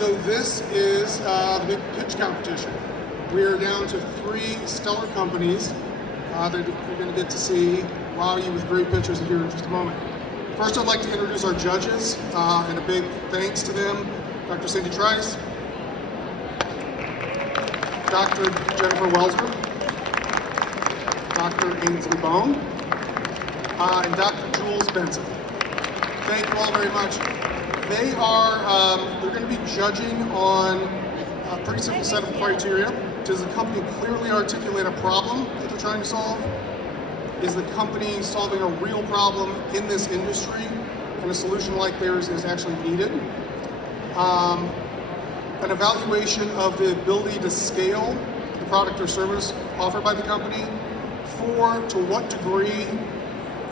So this is the big pitch competition. We are down to 3 stellar companies that you're going to get to see wow you with great pitches here in just a moment. First, I'd like to introduce our judges, and a big thanks to them. Dr. Cindy Trice, Dr. Jennifer Welsner, Dr. Ainsley Bone, and Dr. Jules Benson. Thank you all very much. They're going to be judging on a pretty simple set of criteria. Does the company clearly articulate a problem that they're trying to solve? Is the company solving a real problem in this industry and a solution like theirs is actually needed? An evaluation of the ability to scale the product or service offered by the company. 4, to what degree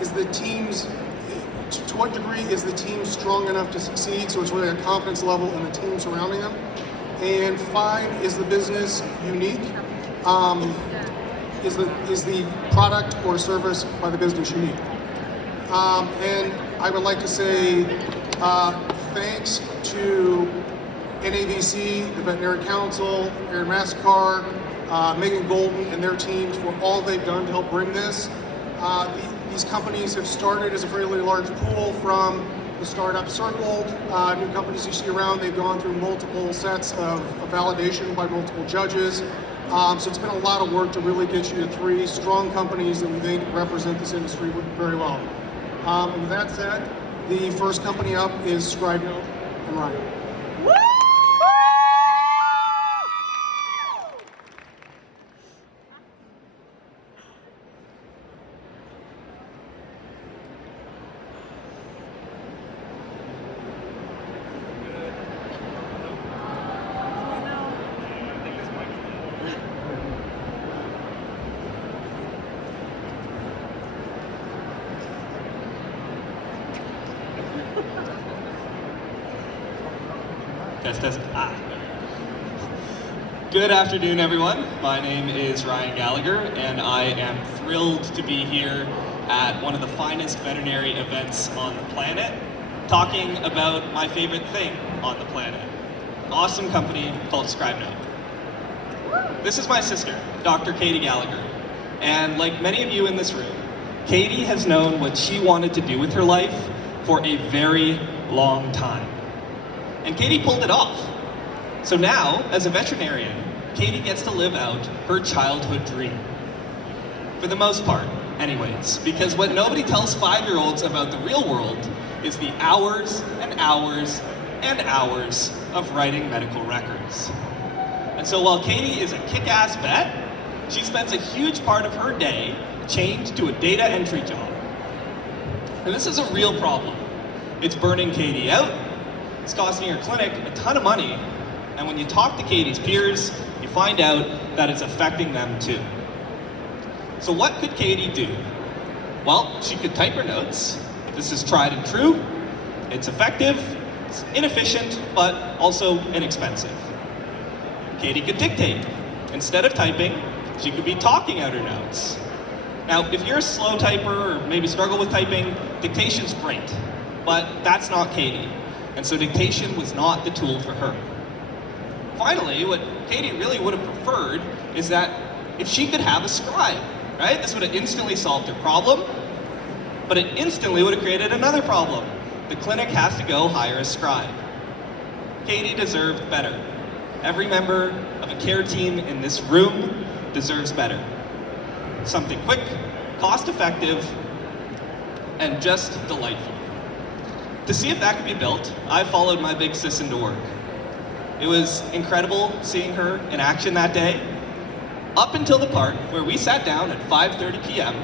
is the team strong enough to succeed? So it's really a confidence level in the team surrounding them. And 5, is the business unique? Is the product or service by the business unique? And I would like to say thanks to NAVC, the Veterinary Council, Aaron Mastercard, Megan Golden, and their teams for all they've done to help bring this. These companies have started as a fairly large pool from the startup circle. New companies you see around, they've gone through multiple sets of validation by multiple judges. So it's been a lot of work to really get you to 3 strong companies that we think represent this industry very well. And with that said, the first company up is Scribenote and Ryan. Test. Good afternoon, everyone. My name is Ryan Gallagher, and I am thrilled to be here at one of the finest veterinary events on the planet, talking about my favorite thing on the planet, an awesome company called Scribenote. This is my sister, Dr. Katie Gallagher, and like many of you in this room, Katie has known what she wanted to do with her life for a very long time. And Katie pulled it off. So now, as a veterinarian, Katie gets to live out her childhood dream. For the most part, anyways, because what nobody tells 5-year-olds about the real world is the hours and hours and hours of writing medical records. And so while Katie is a kick-ass vet, she spends a huge part of her day chained to a data entry job. And this is a real problem. It's burning Katie out. It's costing her clinic a ton of money, and when you talk to Katie's peers, you find out that it's affecting them too. So what could Katie do? Well, she could type her notes. This is tried and true. It's effective, it's inefficient, but also inexpensive. Katie could dictate. Instead of typing, she could be talking out her notes. Now, if you're a slow typer or maybe struggle with typing, dictation's great, but that's not Katie. And so dictation was not the tool for her. Finally, what Katie really would have preferred is that if she could have a scribe, right? This would have instantly solved her problem, but it instantly would have created another problem. The clinic has to go hire a scribe. Katie deserved better. Every member of a care team in this room deserves better. Something quick, cost-effective, and just delightful. To see if that could be built, I followed my big sis into work. It was incredible seeing her in action that day, up until the part where we sat down at 5:30 p.m.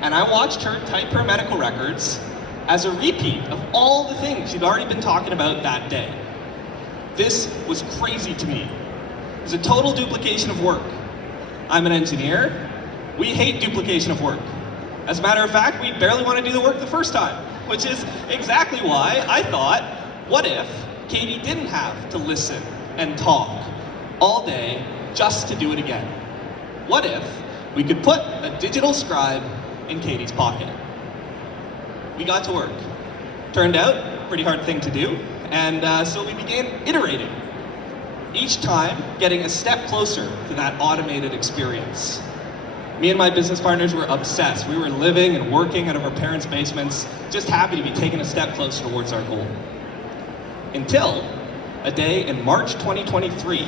and I watched her type her medical records as a repeat of all the things she'd already been talking about that day. This was crazy to me. It was a total duplication of work. I'm an engineer. We hate duplication of work. As a matter of fact, we barely want to do the work the first time, which is exactly why I thought, what if Katie didn't have to listen and talk all day just to do it again? What if we could put a digital scribe in Katie's pocket? We got to work. Turned out, pretty hard thing to do, and so we began iterating. each time getting a step closer to that automated experience. Me and my business partners were obsessed. We were living and working out of our parents' basements, just happy to be taking a step closer towards our goal. Until a day in March 2023,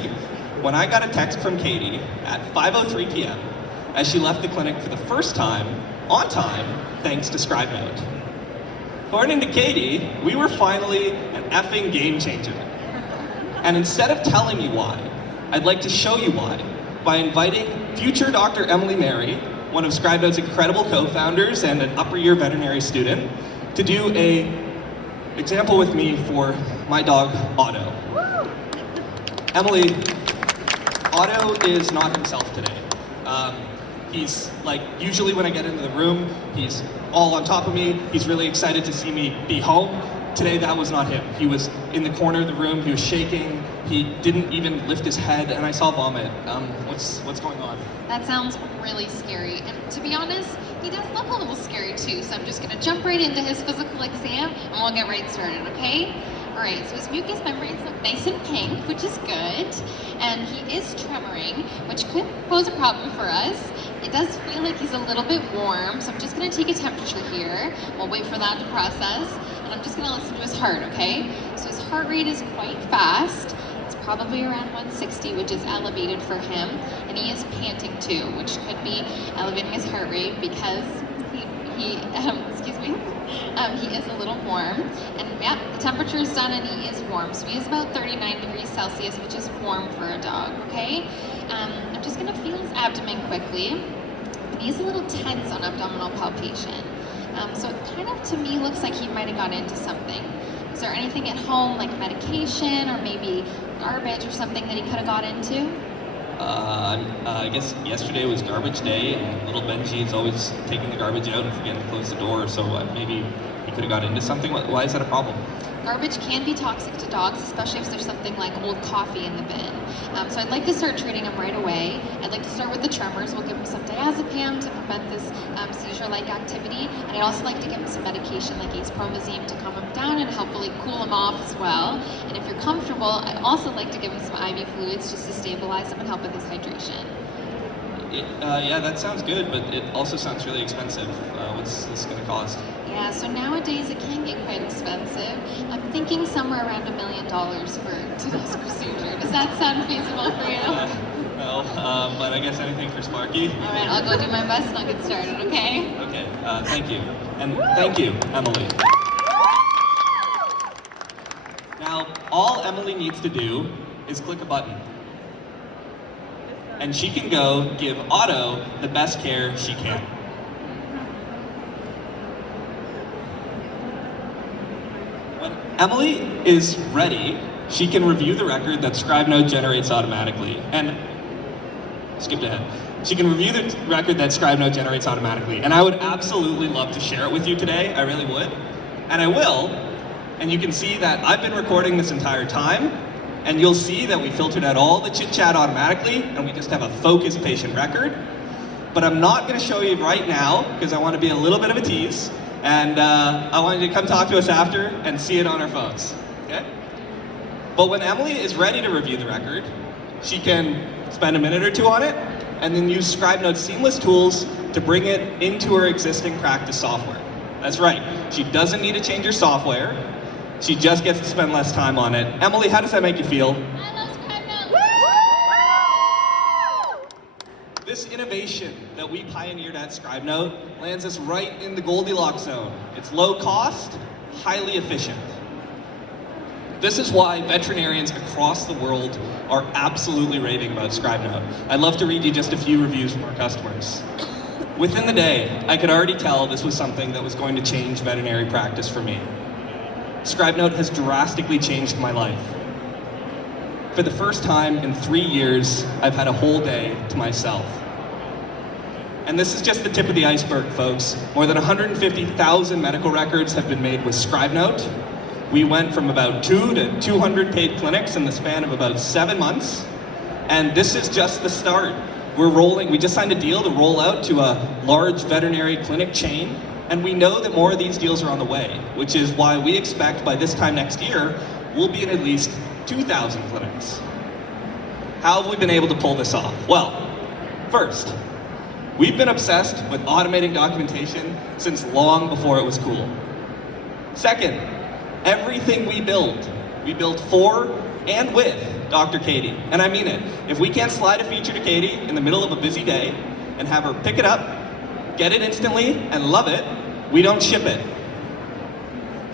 when I got a text from Katie at 5:03 p.m. as she left the clinic for the first time, on time, thanks to ScribeNote. According to Katie, we were finally an effing game changer. And instead of telling you why, I'd like to show you why by inviting future Dr. Emily Mary, one of ScribeNote's incredible co-founders and an upper year veterinary student, to do a example with me for my dog, Otto. Emily, Otto is not himself today. He's like, usually when I get into the room, he's all on top of me. He's really excited to see me be home. Today, that was not him. He was in the corner of the room, he was shaking, he didn't even lift his head, and I saw vomit. What's going on? That sounds really scary. And to be honest, he does look a little scary too, so I'm just gonna jump right into his physical exam and we'll get right started, okay? All right, so his mucous membranes look nice and pink, which is good. And he is tremoring, which could pose a problem for us. It does feel like he's a little bit warm, so I'm just gonna take a temperature here. We'll wait for that to process. And I'm just gonna listen to his heart, okay? So his heart rate is quite fast. It's probably around 160, which is elevated for him. And he is panting too, which could be elevating his heart rate because he is a little warm. And yeah, the temperature is done and he is warm. So he is about 39 degrees Celsius, which is warm for a dog, okay? I'm just gonna feel his abdomen quickly. And he's a little tense on abdominal palpation. So it kind of, to me, looks like he might have got into something. Is there anything at home, like medication or maybe garbage or something that he could have got into? I guess yesterday was garbage day, and little Benji is always taking the garbage out and forgetting to close the door, so maybe he could have got into something. Why is that a problem? Garbage can be toxic to dogs, especially if there's something like old coffee in the bin. So I'd like to start treating him right away. I'd like to start with the tremors. We'll give him some diazepam to prevent this seizure-like activity. And I'd also like to give him some medication like acepromazine to calm him down and hopefully cool him off as well. And if you're comfortable, I'd also like to give him some IV fluids just to stabilize him and help with his hydration. Yeah, that sounds good, but it also sounds really expensive. What's this going to cost? Yeah, so nowadays it can get quite expensive. I'm thinking somewhere around $1 million for today's procedure. Does that sound feasible for you? No, but I guess anything for Sparky. All right, I'll go do my best and I'll get started, okay? Okay, thank you. And thank you, Emily. Now, all Emily needs to do is click a button. And she can go give Otto the best care she can. When Emily is ready, she can review the record that ScribeNote generates automatically. And skipped ahead. She can review the record that ScribeNote generates automatically. And I would absolutely love to share it with you today. I really would. And I will. And you can see that I've been recording this entire time. And you'll see that we filtered out all the chit-chat automatically, and we just have a focused patient record. But I'm not going to show you right now, because I want to be a little bit of a tease, and I want you to come talk to us after and see it on our phones, okay? But when Emily is ready to review the record, she can spend a minute or two on it, and then use ScribeNote's seamless tools to bring it into her existing practice software. That's right, she doesn't need to change her software. She just gets to spend less time on it. Emily, how does that make you feel? I love ScribeNote! This innovation that we pioneered at ScribeNote lands us right in the Goldilocks zone. It's low cost, highly efficient. This is why veterinarians across the world are absolutely raving about ScribeNote. I'd love to read you just a few reviews from our customers. Within the day, I could already tell this was something that was going to change veterinary practice for me. ScribeNote has drastically changed my life. For the first time in 3 years, I've had a whole day to myself. And this is just the tip of the iceberg, folks. More than 150,000 medical records have been made with ScribeNote. We went from about 2 to 200 paid clinics in the span of about 7 months. And this is just the start. We just signed a deal to roll out to a large veterinary clinic chain. And we know that more of these deals are on the way, which is why we expect by this time next year, we'll be in at least 2,000 clinics. how have we been able to pull this off? Well, first, we've been obsessed with automating documentation since long before it was cool. Second, everything we build for and with Dr. Katie. And I mean it. If we can't slide a feature to Katie in the middle of a busy day and have her pick it up, get it instantly, and love it, we don't ship it.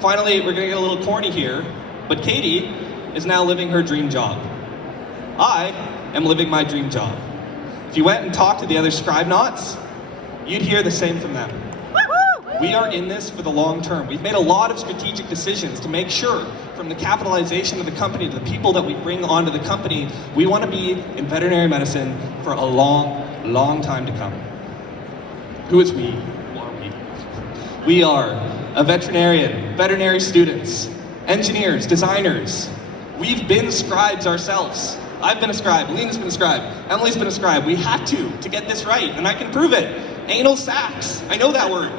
Finally, we're gonna get a little corny here, but Katie is now living her dream job. I am living my dream job. If you went and talked to the other Scribenauts, you'd hear the same from them. We are in this for the long term. We've made a lot of strategic decisions to make sure, from the capitalization of the company to the people that we bring onto the company, we want to be in veterinary medicine for a long, long time to come. Who is we? Who are we? We are a veterinarian, veterinary students, engineers, designers. We've been scribes ourselves. I've been a scribe, Lena's been a scribe, Emily's been a scribe. We had to get this right, and I can prove it. Anal sacs, I know that word.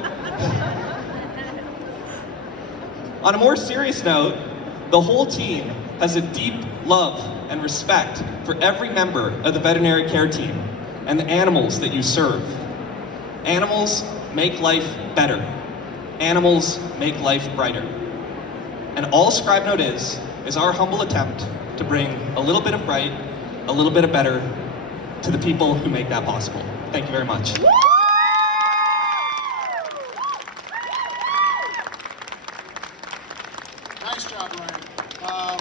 On a more serious note, the whole team has a deep love and respect for every member of the veterinary care team and the animals that you serve. Animals make life better. Animals make life brighter. And all Scribenote is our humble attempt to bring a little bit of bright, a little bit of better to the people who make that possible. Thank you very much. Nice job, Ryan.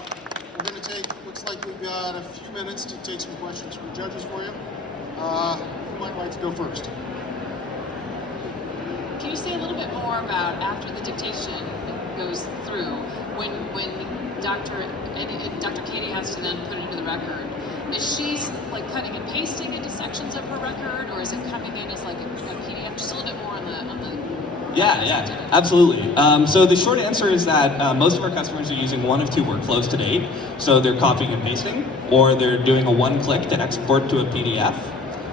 We're going to looks like we've got a few minutes to take some questions from the judges for you. Who might like to go first? Can you say a little bit more about after the dictation goes through, when Dr. Katie has to then put it into the record? Is she like cutting and pasting into sections of her record, or is it coming in as like a PDF? Just a little bit more on the. Yeah, absolutely. So the short answer is that most of our customers are using one of two workflows to date. So they're copying and pasting, or they're doing a one-click to export to a PDF.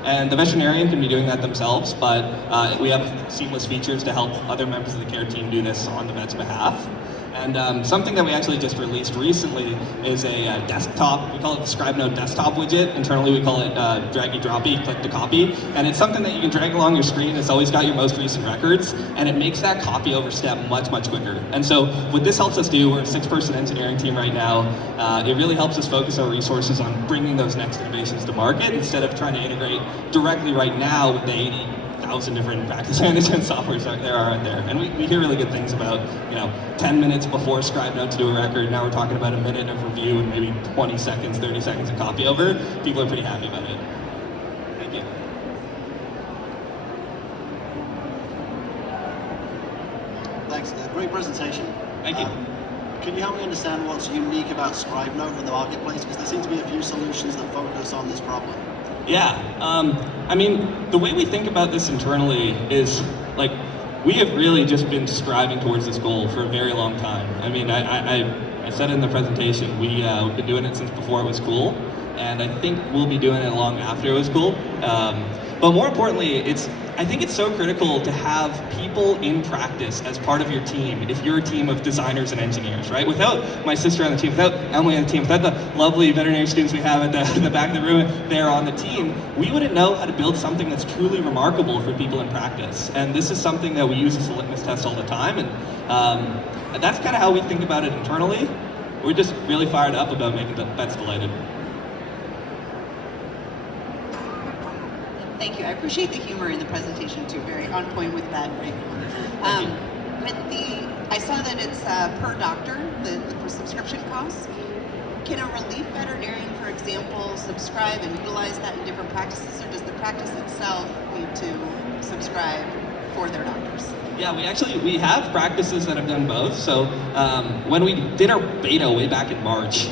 And the veterinarian can be doing that themselves, but we have seamless features to help other members of the care team do this on the vet's behalf. And something that we actually just released recently is a desktop, we call it the Scribenote desktop widget. Internally we call it draggy droppy, click to copy. And it's something that you can drag along your screen. It's always got your most recent records, and it makes that copy over step much, much quicker. And so what this helps us do, we're a 6-person engineering team right now, it really helps us focus our resources on bringing those next innovations to market instead of trying to integrate directly right now with the 80,000 different practice management softwares there are out there. And we hear really good things about, 10 minutes before Scribenote to do a record. Now we're talking about a minute of review and maybe 20 seconds, 30 seconds of copy over. People are pretty happy about it. Thank you. Thanks. Great presentation. Thank you. Can you help me understand what's unique about Scribenote in the marketplace? Because there seem to be a few solutions that focus on this problem. Yeah, the way we think about this internally is, we have really just been striving towards this goal for a very long time. I said it in the presentation, we've been doing it since before it was cool, and I think we'll be doing it long after it was cool. But more importantly, I think it's so critical to have people in practice as part of your team if you're a team of designers and engineers, right? Without my sister on the team, without Emily on the team, without the lovely veterinary students we have at the back of the room there on the team, we wouldn't know how to build something that's truly remarkable for people in practice. And this is something that we use as a litmus test all the time, and that's kind of how we think about it internally. We're just really fired up about making the vets delighted. Thank you. I appreciate the humor in the presentation too. Very on point with that, right? I saw that it's per doctor, the subscription costs. Can a relief veterinarian, for example, subscribe and utilize that in different practices, or does the practice itself need to subscribe for their doctors? Yeah, we have practices that have done both. So when we did our beta way back in March,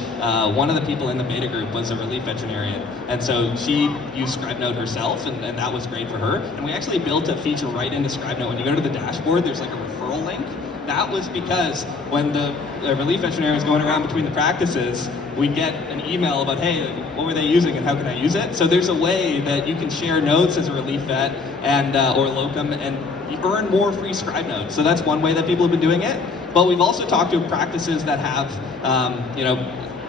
one of the people in the beta group was a relief veterinarian. And so she used Scribenote herself, and that was great for her. And we actually built a feature right into Scribenote. When you go to the dashboard, there's like a referral link. That was because when the relief veterinarian was going around between the practices, we get an email about, hey, what were they using and how can I use it? So there's a way that you can share notes as a relief vet and or locum, and you earn more free Scribenote. So that's one way that people have been doing it. But we've also talked to practices that have,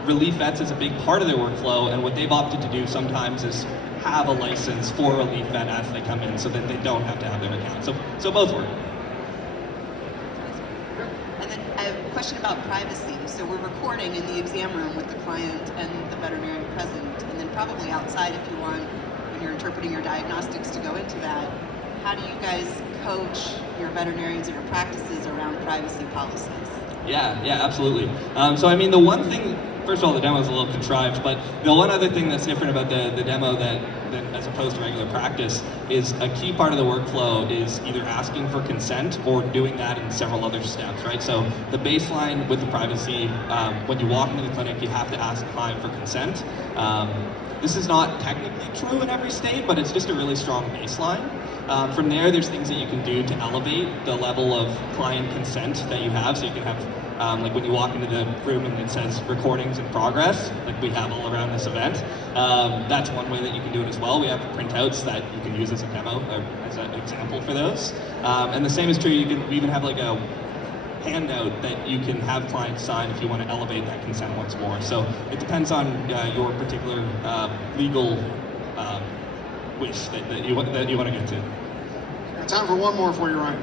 relief vets is a big part of their workflow, and what they've opted to do sometimes is have a license for a relief vet as they come in so that they don't have to have their account. So both work. And then I have a question about privacy. So we're recording in the exam room with the client and the veterinarian present, and then probably outside if you want, when you're interpreting your diagnostics, to go into that. How do you guys coach your veterinarians and your practices around privacy policies? Yeah, absolutely. So I mean, the one thing, first of all, the demo is a little contrived, but the one other thing that's different about the demo that as opposed to regular practice is a key part of the workflow is either asking for consent or doing that in several other steps, right? So the baseline with the privacy, when you walk into the clinic, you have to ask the client for consent. This is not technically true in every state, but it's just a really strong baseline. From there, there's things that you can do to elevate the level of client consent that you have. So you can have, like when you walk into the room and it says recordings in progress, like we have all around this event. That's one way that you can do it as well. We have printouts that you can use as a demo, or as an example for those. And the same is true, we even have like a handout that you can have clients sign if you want to elevate that consent once more. So it depends on your particular legal wish that you want to get to. Time for one more for you, Ryan.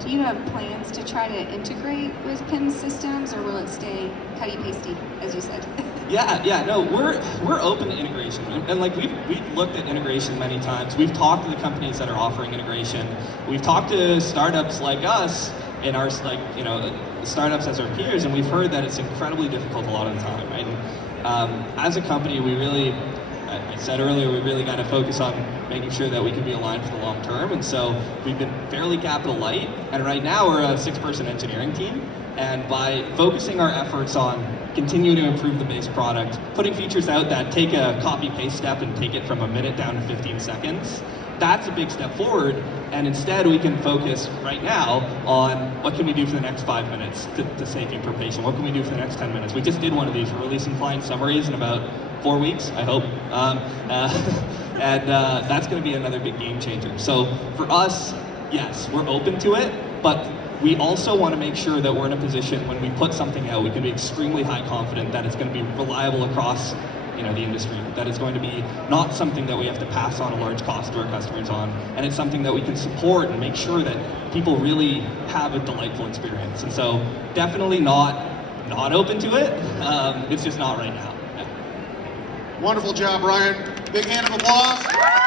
Do you have plans to try to integrate with PIM systems, or will it stay cutty-pasty, as you said? No, we're open to integration, and like we've looked at integration many times. We've talked to the companies that are offering integration. We've talked to startups like us and our startups as our peers, and we've heard that it's incredibly difficult a lot of the time, right? And, as a company, we really, I said earlier, we really got to focus on making sure that we can be aligned for the long term, and so we've been fairly capital light, and right now we're a 6-person engineering team, and by focusing our efforts on continuing to improve the base product, putting features out that take a copy-paste step and take it from a minute down to 15 seconds, that's a big step forward, and instead we can focus right now on what can we do for the next 5 minutes to save you per patient, what can we do for the next 10 minutes. We just did one of these, we're releasing client summaries in about 4 weeks, I hope. And that's going to be another big game changer. So for us, yes, we're open to it, but we also want to make sure that we're in a position when we put something out, we can be extremely high confident that it's going to be reliable across the industry, that it's going to be not something that we have to pass on a large cost to our customers on, and it's something that we can support and make sure that people really have a delightful experience. And so definitely not open to it, it's just not right now. Wonderful job, Ryan. Big hand of applause.